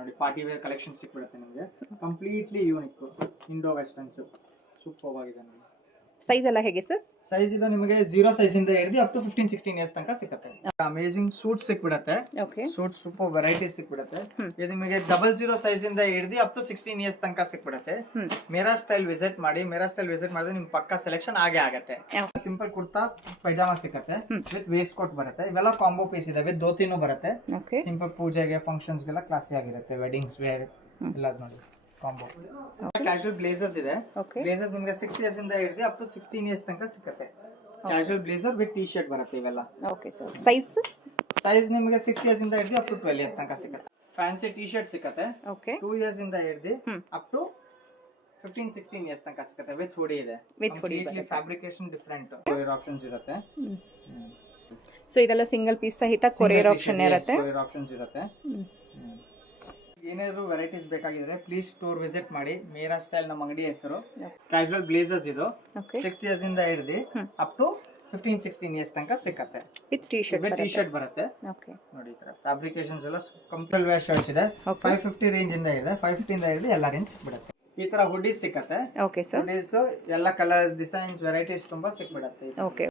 ನೋಡಿ party wear collection ಸಿಕ್ಬಿಡುತ್ತೆ ನಿಮಗೆ. Completely unique Indo westerns super ಆಗಿದೆ ನೋಡಿ. ಸೈಜ್ ಎಲ್ಲ ಹೇಗೆ ಸರ್? ಸೈಜ್ ಇದು ನಿಮಗೆ 0 ಸೈಜ್ ಇಂದ ಹಿಡಿದು ಅಪ್ ಟು 15-16 ಇಯರ್ಸ್ ತನಕ ಸಿಗುತ್ತೆ. ಅಮೇಜಿಂಗ್ ಸೂಟ್ ಸಿಕ್ಬಿಡುತ್ತೆ. ಓಕೆ. ಸೂಟ್ ಸೂಪರ್ ವೆರೈಟೀಸ್ ಸಿಕ್ಬಿಡುತ್ತೆ. ಇದು ನಿಮಗೆ 00 ಸೈಜ್ ಇಂದ ಹಿಡಿದು ಅಪ್ ಟು 16 ಇಯರ್ಸ್ ತನಕ ಸಿಕ್ಬಿಡುತ್ತೆ. ಮೇರಾ ಸ್ಟೈಲ್ ವಿಸಿಟ್ ಮಾಡಿ. ಮೇರಾ ಸ್ಟೈಲ್ ವಿಸಿಟ್ ಮಾಡಿದ್ರೆ ನಿಮ್ ಪಕ್ಕ ಸೆಲೆಕ್ಷನ್ ಆಗೇ ಆಗುತ್ತೆ. ಸಿಂಪಲ್ ಕುರ್ತಾ ಪೈಜಾಮಾ ಸಿಗುತ್ತೆ ವಿತ್ ವೇಸ್ಟ್ ಕೋಟ್ ಬರುತ್ತೆ. ಇವೆಲ್ಲ ಕಾಂಬೋ ಪೀಸ್ ಇದೆ ವಿತ್ ಧೋತಿನೂ ಬರುತ್ತೆ. ಸಿಂಪಲ್ ಪೂಜೆಗೆ ಫಂಕ್ಷನ್ಸ್ ಗೆಲ್ಲ ಕ್ಲಾಸಿ ಆಗಿರುತ್ತೆ. ವೆಡ್ಡಿಂಗ್ಸ್ ವೇರ್ ಎಲ್ಲ ನೋಡಿ ಕಾಂಬೋ. ಕ್ಯಾಶುವಲ್ ಬ್ಲೇಸರ್ಸ್ ಇದೆ. ಬ್ಲೇಸರ್ಸ್ ನಿಮಗೆ 6 ಇಯರ್ಸ್ ಇಂದ ಹಿಡಿದು ಅಪ್ ಟು 16 ಇಯರ್ಸ್ ತನಕ ಸಿಗುತ್ತೆ. Casual blazer with T shirt ಬರುತ್ತೆ ಇವೆಲ್ಲ. Okay sir. ಸೈಜ್ ನಿಮಗೆ 6 ಇಯರ್ಸ್ ಇಂದ ಹಿಡಿದು ಅಪ್ ಟು 12 ಇಯರ್ಸ್ ತನಕ ಸಿಗುತ್ತೆ. ಫ್ಯಾನ್ಸಿ ಟಿ ಶರ್ಟ್ ಸಿಗುತ್ತೆ. ಓಕೆ. 2 ಇಯರ್ಸ್ ಇಂದ ಹಿಡಿದು ಅಪ್ ಟು 15-16 ಇಯರ್ಸ್ ತನಕ ಸಿಗುತ್ತೆ. ವಿತ್ ಹುಡಿ ಇದೆ. Completely fabrication different courier options ಇರುತ್ತೆ. ಸೊ ಇದೆಲ್ಲ ಸಿಂಗಲ್ ಪೀಸ್ ಸಹಿತ ಕೊರಿಯರ್ ಆಪ್ಷನ್ ಇರುತ್ತೆ. ಕೊರಿಯರ್ ಆಪ್ಷನ್ಸ್ ಇರುತ್ತೆ. ಏನಾದ್ರು ವೆರೈಟೀಸ್ ಬೇಕಾಗಿದ್ರೆ ಪ್ಲೀಸ್ ಸ್ಟೋರ್ ವಿಸಿಟ್ ಮಾಡಿ. ಮೇರಾ ಸ್ಟೈಲ್ ನಮ್ಮ ಅಂಗಡಿ ಹೆಸರು. ಕ್ಯಾಶುವಲ್ ಬ್ಲೇಸರ್ಸ್ ಇದು 6 ಇಯರ್ಸ್ ಇಂದ ಹಿಡಿದು ಅಪ್ ಟು 15-16 ಇಯರ್ಸ್ ತನಕ ಸಿಕ್ಕತ್ತೆ. ವಿತ್ ಟಿ ಶರ್ಟ್ ಬರುತ್ತೆ. ಓಕೆ. ನೋಡಿ ಈ ತರ ಫ್ಯಾಬ್ರಿಕೇಶನ್ಸ್ ಎಲ್ಲ ಕಂಪಲ್ ವೇರ್ ಶರ್ಟ್ಸ್ ಇದೆ. 550 ರೇಂಜ್ ಇಂದ ಇದೆ. 550 ಇಂದ ಹಿಡಿದು ಎಲ್ಲ ರೇಂಜ್ ಸಿಕ್ಬಿಡುತ್ತೆ. ಈ ತರ ಹುಡೀಸ್ ಸಿಕ್ಕತ್ತೆ. Okay sir. ಹುಡೀಸ್ ಎಲ್ಲ ಕಲರ್ಸ್ ಡಿಸೈನ್ಸ್ ವೆರೈಟೀಸ್ ತುಂಬಾ ಸಿಕ್ಬಿಡುತ್ತೆ. ಓಕೆ.